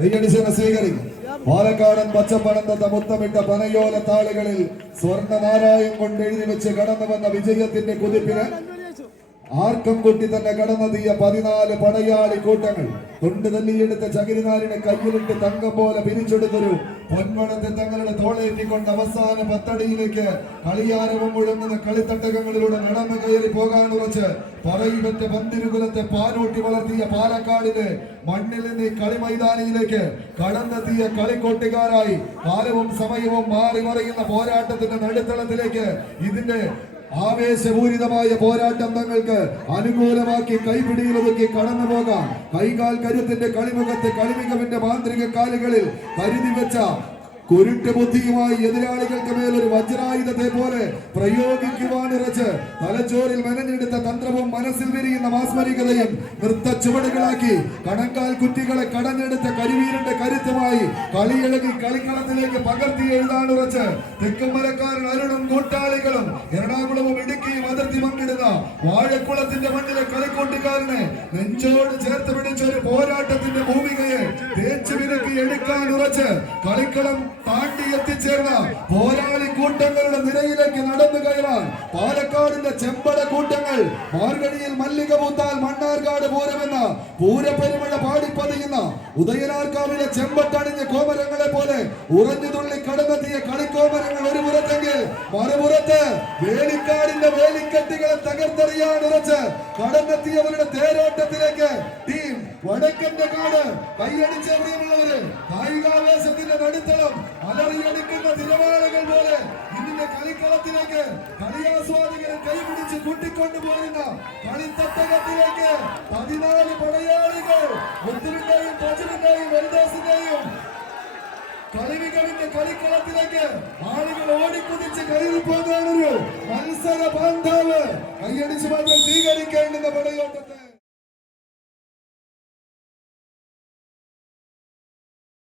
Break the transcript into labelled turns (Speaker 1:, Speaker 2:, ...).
Speaker 1: കൈയടിച്ചെന്ന് സ്വീകരിക്കും പാലക്കാടൻ പച്ചപ്പണന്തത്ത മുത്തമിട്ട പനയോല താളുകളിൽ സ്വർണ്ണ നാരായം കൊണ്ട് എഴുതി വെച്ച് കടന്നു വന്ന വിജയത്തിന്റെ കുതിപ്പിന് ആർക്കം കൊട്ടി തന്നെ കടന്നെത്തിയ പതിനാല് പടയാളി കൂട്ടങ്ങൾ. തൊണ്ട് തല്ലിയെടുത്ത ചകിരിനാരിനെ കയ്യിലിട്ട് തങ്കം പോലെ പിരിച്ചെടുത്തൊരു പൊന്മണത്തെ തങ്ങളുടെ തോളേറ്റിക്കൊണ്ട് അവസാന പത്തടിയിലേക്ക് കളിയാരവം മുഴങ്ങുന്ന കളിത്തട്ടകങ്ങളിലൂടെ നടന്നു കയറി പോകാൻ ഉറച്ച് പറയിപറ്റ പന്തിരുകുലത്തെ പാലൂട്ടി വളർത്തിയ പാലക്കാടിന്റെ മണ്ണിൽ നിന്ന് ഈ കളിമൈതാനിയിലേക്ക് കടന്നെത്തിയ കളിക്കോട്ടുകാരായി കാലവും സമയവും മാറി മറിയുന്ന പോരാട്ടത്തിന്റെ നടുത്തളത്തിലേക്ക് ഇതിന്റെ ആവേശപൂരിതമായ പോരാട്ടം തങ്ങൾക്ക് അനുകൂലമാക്കി കൈപിടിയിലൊതുക്കി കടന്നു പോകാം. കൈകാൽ കരുത്തിന്റെ കളിമുഖത്ത് കളിമികവിന്റെ മാന്ത്രിക കാലുകളിൽ കരുതി വെച്ച കുരുട്ട് ബുദ്ധിയുമായി എതിരാളികൾക്ക് മേൽ ഒരു വജ്രായുധത്തെ പോലെ പ്രയോഗിക്കുവാനിറച്ച് തലച്ചോറിൽ മെനഞ്ഞെടുത്ത തന്ത്രവും മനസ്സിൽ വിരിയുന്ന മാസ്മരികതയും നൃത്ത ചുവടുകളാക്കി കണക്കാൽ കുറ്റികളെ കടഞ്ഞെടുത്ത കരിവീരന്റെ കരുത്തുമായി കളിയിളകി കളിക്കളത്തിലേക്ക് പകർത്തി എഴുതാനുറച്ച് തെക്കുമലക്കാരൻ അരുണും കൂട്ടാളികളും എറണാകുളവും അതിർത്തി വാഴക്കുളത്തിന്റെ മണ്ണിലെ കളിക്കൂട്ടുകാരനെ നെഞ്ചോട് ചേർത്ത് പിടിച്ച ഒരു പോരാട്ടത്തിന്റെ ഭൂമികയെ തേച്ചു വിലക്കി എടുക്കാൻ ഉറച്ച് കളിക്കളം താണ്ടി എത്തിച്ചേർന്ന പോരാളി കൂട്ടങ്ങളുടെ നിരയിലേക്ക് നടന്നു കയറാൻ പാലക്കാടിന്റെ ചെമ്പട കൂട്ടങ്ങൾ മാർഗടിയിൽ മല്ലിക പൂത്താൽ മണ്ണാർക്കാട് പൂരമെന്ന പൂരപ്പെരുമഴ പാടിപ്പതിയുന്ന ഉദയനാർക്കാവിലെ ചെമ്പട്ടണിഞ്ഞ കോമരങ്ങളെ പോലെ ഉറഞ്ഞു തുള്ളി കടന്നെത്തിയ കളിക്കോമരങ്ങൾ മറുപുറത്ത് വേലിക്കാടിന്റെ വേലിക്കെട്ടുകളെ തകർത്തെറിയാൻ ഉറച്ച് കടന്നെത്തിയവരുടെ തേരോട്ടത്തിലേക്ക് ടീം വടക്കന്റെ കാട് കൈയടിച്ച പ്രിയമുള്ളവര് കായികാവേശത്തിന്റെ നടുത്തളം അലറിയെടുക്കുന്ന തിരമാലകൾ പോലെ ഇതിന്റെ കളിക്കളത്തിലേക്ക് കളിയാസ്വാദികരെ കൈപിടിച്ച് കൂട്ടിക്കൊണ്ടു പോകുന്ന കളിത്തട്ടകത്തിലേക്ക് പതിനാല് പടയാളികൾ കളിമികവിന്റെ കളിക്കളത്തിലേക്ക് ആളുകൾ ഓടിക്കുതിച്ച് കയറി പോകാനൊരു മത്സര ബാന്ധാവ് കൈയടിച്ച് മാത്രം സ്വീകരിക്കേണ്ടുന്ന പടയോട്ടത്തെ